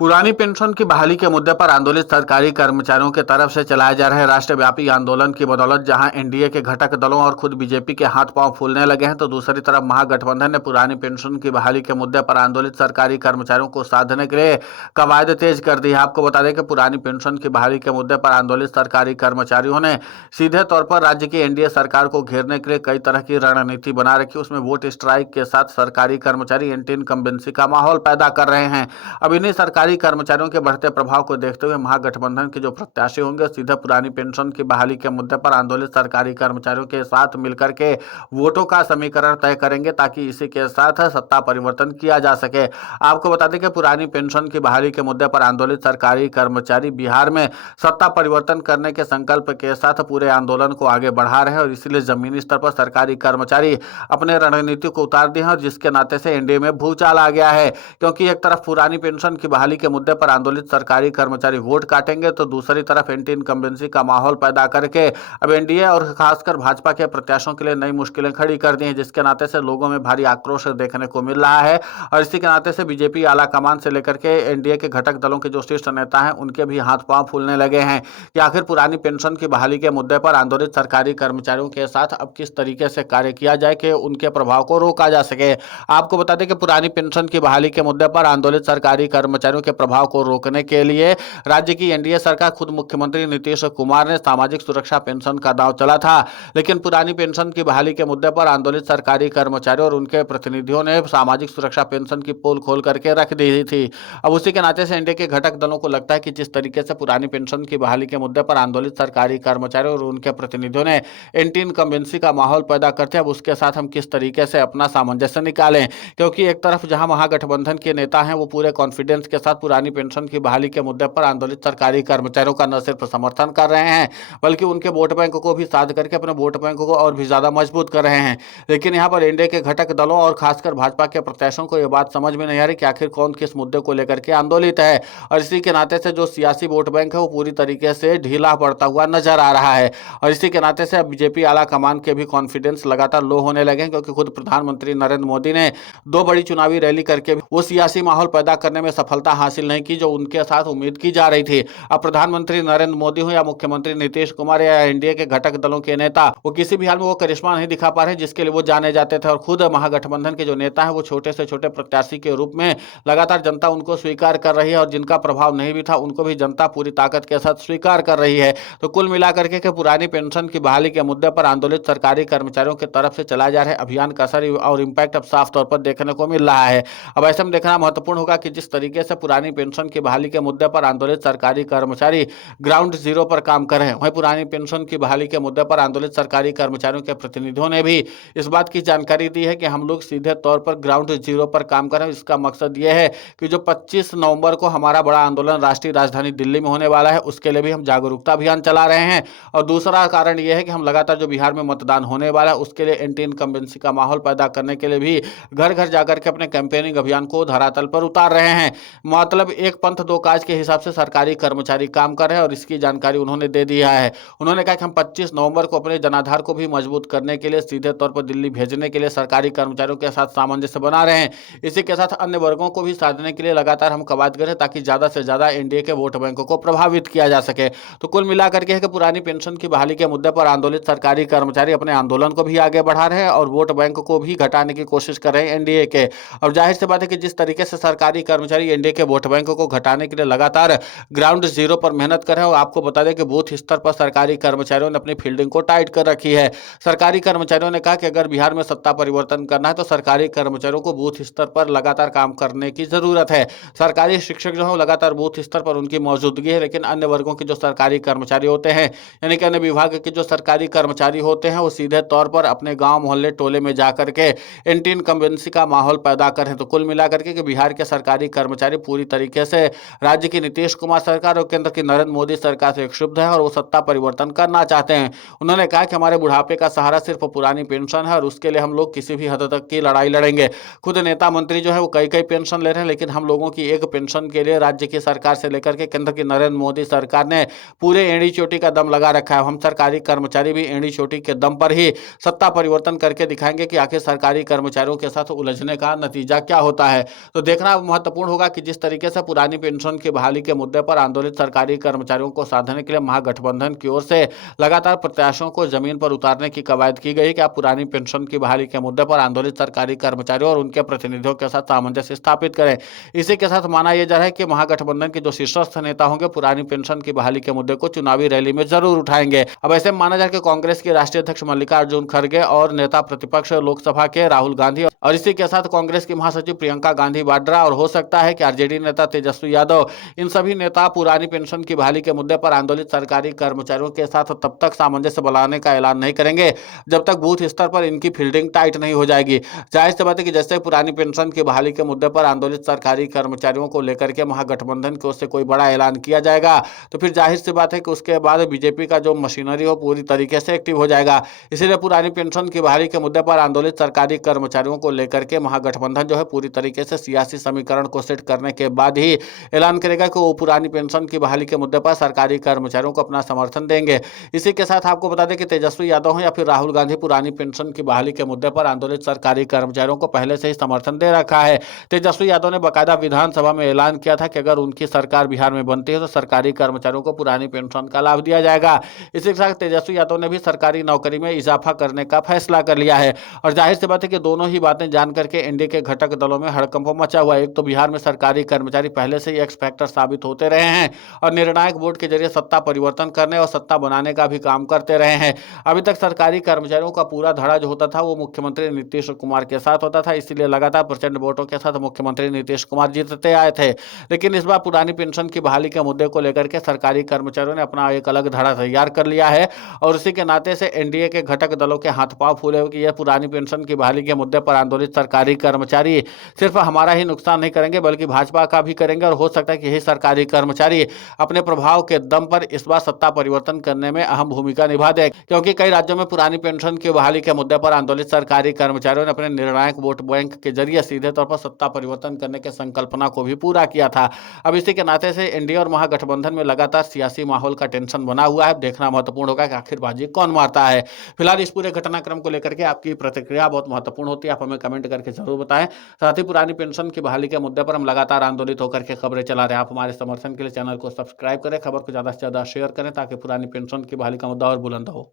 पुरानी पेंशन की बहाली के मुद्दे पर आंदोलित सरकारी कर्मचारियों के तरफ से चलाए जा रहे राष्ट्रव्यापी आंदोलन की बदौलत जहां एनडीए के घटक दलों और खुद बीजेपी के हाथ पांव फूलने लगे हैं, तो दूसरी तरफ महागठबंधन ने पुरानी पेंशन की बहाली के मुद्दे पर आंदोलित सरकारी कर्मचारियों को साधने के लिए कवायद तेज कर दी है। आपको बता दें कि पुरानी पेंशन की बहाली के मुद्दे पर आंदोलित सरकारी कर्मचारियों ने सीधे तौर पर राज्य की एनडीए सरकार को घेरने के लिए कई तरह की रणनीति बना रखी। उसमें वोट स्ट्राइक के साथ सरकारी कर्मचारी एंटी इनकम्बेंसी का माहौल पैदा कर रहे हैं। अब इन्हीं सरकारी कर्मचारियों के बढ़ते प्रभाव को देखते हुए महागठबंधन के जो प्रत्याशी होंगे सीधे पुरानी पेंशन की बहाली के मुद्दे पर आंदोलित सरकारी कर्मचारियों के साथ मिलकर के वोटों का समीकरण तय करेंगे, ताकि इसी के साथ सत्ता परिवर्तन किया जा सके। आपको बता दें कि पुरानी पेंशन की बहाली के मुद्दे पर आंदोलित सरकारी कर्मचारी बिहार में सत्ता परिवर्तन करने के संकल्प के साथ पूरे आंदोलन को आगे बढ़ा रहे हैं, और इसीलिए जमीनी स्तर पर सरकारी कर्मचारी अपने रणनीति को उतार दिए हैं, और जिसके नाते से एनडीए में भूचाल आ गया है। क्योंकि एक तरफ पुरानी पेंशन की बहाली के मुद्दे पर आंदोलित सरकारी कर्मचारी वोट काटेंगे, तो दूसरी तरफ एंटी इनकम्बेंसी का माहौल पैदा करके अब एनडीए और खासकर भाजपा के प्रत्याशियों के लिए नई मुश्किलें खड़ी कर दी हैं, जिसके नाते से लोगों में भारी आक्रोश देखने को मिल रहा है। और इसी के नाते से बीजेपी आला कमान से लेकर के एनडीए के घटक दलों के जो शीर्ष नेता हैं उनके भी हाथ पांव फूलने लगे हैं कि आखिर पुरानी पेंशन की बहाली के मुद्दे पर आंदोलित सरकारी कर्मचारियों के साथ अब किस तरीके से कार्य किया जाए कि उनके प्रभाव को रोका जा सके। आपको बता दें कि पुरानी पेंशन की बहाली के मुद्दे पर आंदोलित सरकारी कर्मचारियों के प्रभाव को रोकने के लिए राज्य की एनडीए सरकार खुद मुख्यमंत्री नीतीश कुमार ने सामाजिक सुरक्षा पेंशन का दांव चला था। लेकिन पुरानी पेंशन की बहाली के मुद्दे पर आंदोलित सरकारी कर्मचारियों और उनके प्रतिनिधियों ने सामाजिक सुरक्षा पेंशन की पोल खोल करके रख दी थी। अब उसी के नाते से एनडीए के घटक दलों को लगता है कि जिस तरीके से पुरानी पेंशन की बहाली के मुद्दे पर आंदोलित सरकारी कर्मचारियों और उनके प्रतिनिधियों ने एंटी इनकम्बेंसी का माहौल पैदा करते हैं, अब उसके साथ हम किस तरीके से अपना सामंजस्य निकालें। क्योंकि एक तरफ जहां महागठबंधन के नेता हैं वो पूरे कॉन्फिडेंस के साथ पुरानी पेंशन की बहाली के मुद्दे पर आंदोलित सरकारी कर्मचारियों का न सिर्फ समर्थन कर रहे हैं, बल्कि उनके वोट बैंक को भी साध करके अपने वोट बैंक को और भी ज्यादा मजबूत कर रहे हैं। लेकिन यहाँ पर एनडीए के घटक दलों और खासकर भाजपा के प्रत्याशियों को यह बात समझ में नहीं आ रही कि आखिर कौन किस मुद्दे को लेकर के आंदोलित है, और इसी के नाते से जो सियासी वोट बैंक है वो पूरी तरीके से ढीला पड़ता हुआ नजर आ रहा है। और इसी के नाते से अब बीजेपी आला कमान के भी कॉन्फिडेंस लगातार लो होने लगे हैं, क्योंकि खुद प्रधानमंत्री नरेंद्र मोदी ने दो बड़ी चुनावी रैली करके वो सियासी माहौल पैदा करने में सफलता हासिल नहीं की जो उनके साथ उम्मीद की जा रही थी। अब प्रधानमंत्री नरेंद्र मोदी हो या मुख्यमंत्री नीतीश कुमार या एनडीए के घटक दलों के नेता, वो किसी भी हाल में वो करिश्मा नहीं दिखा पा रहे जिसके लिए वो जाने जाते थे। और खुद महागठबंधन के जो नेता है वो छोटे से छोटे प्रत्याशी के रूप में लगातार जनता उनको स्वीकार कर रही है, और जिनका प्रभाव नहीं भी था उनको भी जनता पूरी ताकत के साथ स्वीकार कर रही है। तो कुल मिलाकर के पुरानी पेंशन की बहाली के मुद्दे पर आंदोलित सरकारी कर्मचारियों की तरफ से चलाए जा रहे अभियान का असर और इम्पैक्ट अब साफ तौर पर देखने को मिल रहा है। अब ऐसे में देखना महत्वपूर्ण होगा कि जिस तरीके से पुरानी पेंशन की बहाली के मुद्दे पर आंदोलित सरकारी कर्मचारी ग्राउंड जीरो पर काम कर रहे हैं, वहीं पुरानी पेंशन की बहाली के मुद्दे पर आंदोलित सरकारी कर्मचारियों के प्रतिनिधियों ने भी इस बात की जानकारी दी है कि हम लोग सीधे तौर पर ग्राउंड जीरो पर काम कर रहे हैं। इसका मकसद यह है कि जो 25 नवंबर को हमारा बड़ा आंदोलन राष्ट्रीय राजधानी दिल्ली में होने वाला है उसके लिए भी हम जागरूकता अभियान चला रहे हैं। और दूसरा कारण यह है कि हम लगातार जो बिहार में मतदान होने वाला है उसके लिए एंटी इनकम्बेंसी का माहौल पैदा करने के लिए भी घर घर जाकर के अपने कैंपेनिंग अभियान को धरातल पर उतार रहे हैं। मतलब एक पंथ दो काज के हिसाब से सरकारी कर्मचारी काम कर रहे हैं, और इसकी जानकारी उन्होंने दे दिया है। उन्होंने कहा कि हम 25 नवंबर को अपने जनाधार को भी मजबूत करने के लिए सीधे तौर पर दिल्ली भेजने के लिए सरकारी कर्मचारियों के साथ सामंजस्य बना रहे हैं। इसी के साथ अन्य वर्गों को भी साधने के लिए लगातार हम कवायद करें ताकि ज्यादा से ज्यादा एनडीए के वोट बैंकों को प्रभावित किया जा सके। तो कुल मिलाकर के पुरानी पेंशन की बहाली के मुद्दे पर आंदोलित सरकारी कर्मचारी अपने आंदोलन को भी आगे बढ़ा रहे हैं और वोट बैंक को भी घटाने की कोशिश कर रहे हैं एनडीए के। और जाहिर सी बात है कि जिस तरीके से सरकारी कर्मचारी एनडीए के वोट बैंक को घटाने के लिए लगातार ग्राउंड जीरो पर मेहनत कर रहे हैं, और आपको बता दें कि बूथ स्तर पर सरकारी कर्मचारियों ने अपनी फील्डिंग को टाइट कर रखी है। सरकारी कर्मचारियों ने कहा कि अगर बिहार में सत्ता परिवर्तन करना है तो सरकारी कर्मचारियों को बूथ स्तर पर लगातार काम करने की जरूरत है। सरकारी शिक्षक जो है लगातार बूथ स्तर पर उनकी मौजूदगी है, लेकिन अन्य वर्गों के जो सरकारी कर्मचारी होते हैं यानी कि अन्य विभाग के जो सरकारी कर्मचारी होते हैं वो सीधे तौर पर अपने गांव मोहल्ले टोले में जाकर के एंटी इनकम्बेंसी का माहौल पैदा कर रहे हैं। तो कुल मिलाकर के बिहार के सरकारी कर्मचारी पूरी तरीके से राज्य की नीतीश कुमार सरकार और केंद्र की नरेंद्र मोदी सरकार से क्षुब्ध है और वो सत्ता परिवर्तन करना चाहते हैं। उन्होंने कहा कि हमारे बुढ़ापे का सहारा सिर्फ पुरानी पेंशन है और उसके लिए हम लोग किसी भी हद तक की लड़ाई लड़ेंगे। खुद नेता मंत्री जो है वो कई कई पेंशन ले रहे हैं, लेकिन हम लोगों की एक पेंशन के लिए राज्य की सरकार से लेकर के केंद्र की नरेंद्र मोदी सरकार ने पूरे एड़ी चोटी का दम लगा रखा है। हम सरकारी कर्मचारी भी एड़ी चोटी के दम पर ही सत्ता परिवर्तन करके दिखाएंगे कि आखिर सरकारी कर्मचारियों के साथ उलझने का नतीजा क्या होता है। तो देखना महत्वपूर्ण होगा कि जिस तरीके से पुरानी पेंशन की बहाली के मुद्दे पर आंदोलित सरकारी कर्मचारियों को साधने के लिए महागठबंधन की ओर से लगातार प्रत्याशियों को जमीन पर उतारने की कवायद की गई कि आप पुरानी पेंशन की बहाली के मुद्दे पर आंदोलित सरकारी कर्मचारियों और उनके प्रतिनिधियों के साथ सामंजस्य स्थापित करें। इसी के साथ माना यह जा रहा है कि महागठबंधन के जो शीर्षस्थ नेता होंगे पुरानी पेंशन की बहाली के मुद्दे को चुनावी रैली में जरूर उठाएंगे। अब ऐसे में माना जाए कि कांग्रेस के राष्ट्रीय अध्यक्ष मल्लिकार्जुन खड़गे और नेता प्रतिपक्ष लोकसभा के राहुल गांधी और इसी के साथ कांग्रेस की महासचिव प्रियंका गांधी वाड्रा और हो सकता है कि आरजेडी नेता तेजस्वी यादव, इन सभी नेता पुरानी पेंशन की बहाली के मुद्दे पर आंदोलित सरकारी कर्मचारियों के साथ तब तक सामंजस्य बनाने का ऐलान नहीं करेंगे जब तक बूथ स्तर पर इनकी फील्डिंग टाइट नहीं हो जाएगी। जाहिर सी बात है कि जैसे पुरानी पेंशन की बहाली के मुद्दे पर आंदोलित सरकारी कर्मचारियों को लेकर के महागठबंधन की ओर से कोई बड़ा ऐलान किया जाएगा तो फिर जाहिर सी बात है कि उसके बाद बीजेपी का जो मशीनरी हो पूरी तरीके से एक्टिव हो जाएगा। इसीलिए पुरानी पेंशन की बहाली के मुद्दे पर आंदोलित सरकारी कर्मचारियों को लेकर के महागठबंधन जो है पूरी तरीके से सियासी समीकरण को सेट करने के बाद ही ऐलान करेगा कि वो पुरानी पेंशन की बहाली के मुद्दे पर सरकारी कर्मचारियों को अपना समर्थन देंगे। इसी के साथ आपको बता दें कि तेजस्वी यादव हो या फिर राहुल गांधी पुरानी पेंशन की बहाली के मुद्दे पर आंदोलित सरकारी कर्मचारियों को पहले से ही समर्थन दे रखा है। तेजस्वी यादव ने बाकायदा विधानसभा में ऐलान किया था कि अगर उनकी सरकार बिहार में बनती है तो सरकारी कर्मचारियों को पुरानी पेंशन का लाभ दिया जाएगा। इसी के साथ तेजस्वी यादव ने भी सरकारी नौकरी में इजाफा करने का फैसला कर लिया है और जाहिर सी बात है कि दोनों ही बातें जान करके एनडीए के घटक दलों में हड़कंप मचा हुआ है। एक तो बिहार में सरकारी कर्मचारी पहले से ही एक्स फैक्टर साबित होते रहे हैं और निर्णायक वोट के जरिए सत्ता परिवर्तन करने और सत्ता बनाने का भी काम करते रहे हैं। अभी तक सरकारी कर्मचारियों का पूरा धड़ा जो होता था वो मुख्यमंत्री नीतीश कुमार के साथ होता था, इसीलिए लगातार प्रचंड वोटों के साथ मुख्यमंत्री नीतीश कुमार जीतते आए थे। लेकिन इस बार पुरानी पेंशन की बहाली के मुद्दे को लेकर के सरकारी कर्मचारियों ने अपना एक अलग धड़ा तैयार कर लिया है और उसी के नाते से एनडीए के घटक दलों के हाथ पांव फूले हुए कि यह पुरानी पेंशन की बहाली के मुद्दे पर आंदोलित सरकारी कर्मचारी सिर्फ हमारा ही नुकसान नहीं करेंगे बल्कि भाजपा का भी करेंगे और हो सकता है कि यही सरकारी कर्मचारी अपने प्रभाव के दम पर इस बार सत्ता परिवर्तन करने में अहम भूमिका निभा दे, क्योंकि कई राज्यों में पुरानी पेंशन की बहाली के मुद्दे पर आंदोलित सरकारी कर्मचारियों ने अपने निर्णायक वोट बैंक के जरिए सीधे तौर पर सत्ता परिवर्तन करने की संकल्पना को भी पूरा किया था। अब इसी के नाते से एनडीए और महागठबंधन में लगातार सियासी माहौल का टेंशन बना हुआ है। देखना महत्वपूर्ण होगा कि आखिर बाजी कौन मारता है। फिलहाल इस पूरे घटनाक्रम को लेकर के आपकी प्रतिक्रिया बहुत महत्वपूर्ण होती है, आप हमें कमेंट करके जरूर बताएं। साथ ही पुरानी पेंशन की बहाली के मुद्दे पर हम लगातार आंदोलित होकर के खबरें चला रहे हैं। आप हमारे समर्थन के लिए चैनल को सब्सक्राइब करें, खबर को ज्यादा से ज्यादा शेयर करें ताकि पुरानी पेंशन की बहाली का मुद्दा और बुलंद हो।